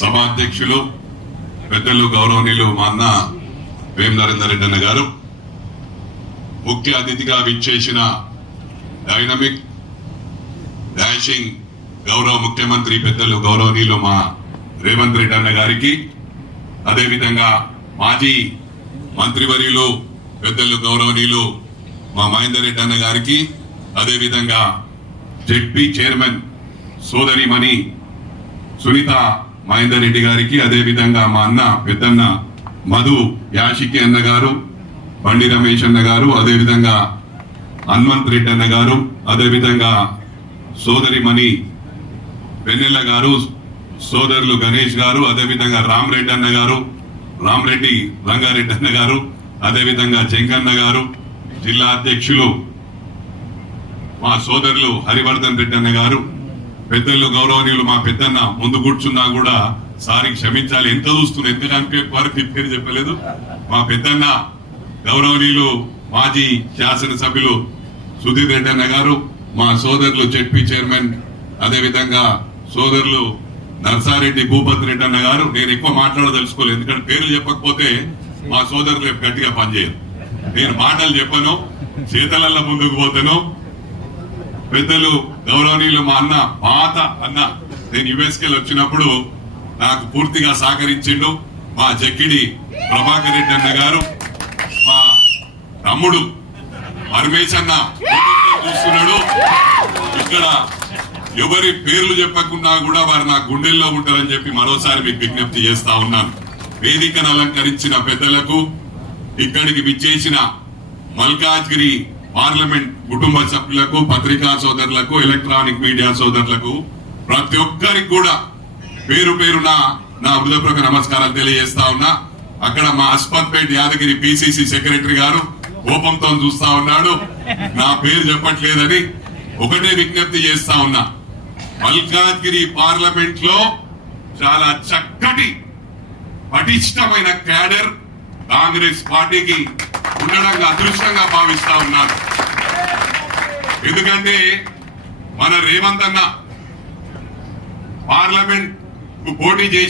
సభాధ్యక్షులు పెద్దలు గౌరవనీయులు మా అన్న వేం నరేందర్ రెడ్డి అన్న గారు ముఖ్య అతిథిగా విచ్చేసిన డైనమిక్ డాషింగ్ గౌరవ ముఖ్యమంత్రి పెద్దలు గౌరవనీయులు మా రేవంత్ రెడ్డి అన్న గారికి అదేవిధంగా మాజీ మంత్రివర్యులు పెద్దలు గౌరవనీయులు మా మహేందర్ రెడ్డి అన్న గారికి అదేవిధంగా జెడ్పీ చైర్మన్ సోదరిమణి సునీత మహేందర్ రెడ్డి గారికి అదేవిధంగా మా అన్న పెద్దన్న మధు యాషికి అన్న గారు బండి రమేష్ అన్న గారు అదేవిధంగా హనుమంత్ రెడ్డి అన్న గారు అదేవిధంగా సోదరిమణి వెన్నెల్ల గారు సోదరులు గణేష్ గారు అదేవిధంగా రామ్ రెడ్డి అన్న గారు రామ్ రెడ్డి రంగారెడ్డి అన్న గారు అదేవిధంగా చెంగన్న గారు జిల్లా అధ్యక్షులు మా సోదరులు హరివర్ధన్ రెడ్డి అన్న గారు పెద్దలు గౌరవనీయులు మా పెద్దన్న ముందు కూర్చున్నా కూడా సారి క్షమించాలి. ఎంత చూస్తున్నా ఎంత కనిపే వారికి పేరు చెప్పలేదు. మా పెద్దన్న గౌరవనీయులు మాజీ శాసనసభ్యులు సుధీర్ రెడ్డన్న గారు మా సోదరులు జెడ్పీ చైర్మన్ అదేవిధంగా సోదరులు నర్సారెడ్డి భూపతి రెడ్డి అన్న గారు. నేను ఎక్కువ మాట్లాడదలుచుకోలేదు. ఎందుకంటే పేర్లు చెప్పకపోతే మా సోదరులు గట్టిగా పనిచేయరు. నేను మాటలు చెప్పను చేతలల్ల ముందుకు పోతాను. పెద్దలు గౌరవనీయులు మా అన్న పాత అన్న నేను యుఎస్కి వచ్చినప్పుడు నాకు పూర్తిగా సహకరించిండు మా జక్కిడి ప్రభాకర్ రెడ్డి అన్న గారు మా తమ్ముడు పరమేశ్ అన్న చూస్తున్నాడు. ఇక్కడ ఎవరి పేర్లు చెప్పకుండా కూడా వారు నా గుండెల్లో ఉంటారని చెప్పి మరోసారి మీకు విజ్ఞప్తి చేస్తా ఉన్నాను. వేదికను అలంకరించిన పెద్దలకు ఇక్కడికి విచ్చేసిన మల్కాజ్గిరి పార్లమెంట్ కుటుంబ సభ్యులకు పత్రికా సోదరులకు ఎలక్ట్రానిక్ మీడియా సోదరులకు ప్రతి ఒక్కరికి కూడా పేరు పేరున నా హృదయపూర్వక నమస్కారాలు తెలియజేస్తా ఉన్నా. అక్కడ మా అస్మత్పేట్ యాదగిరి పిసిసి సెక్రటరీ గారు కోపంతో చూస్తా ఉన్నాడు. నా పేరు చెప్పట్లేదని ఒకటే విజ్ఞప్తి చేస్తా ఉన్నా. మల్కాజ్గిరి పార్లమెంట్లో చాలా చక్కటి పటిష్టమైన క్యాడర్ కాంగ్రెస్ పార్టీకి ఉండడంగా అదృష్టంగా భావిస్తా ఉన్నారు ఎందుకంటే మన రేవంత్ అన్న పార్లమెంట్ పోటీ చేసి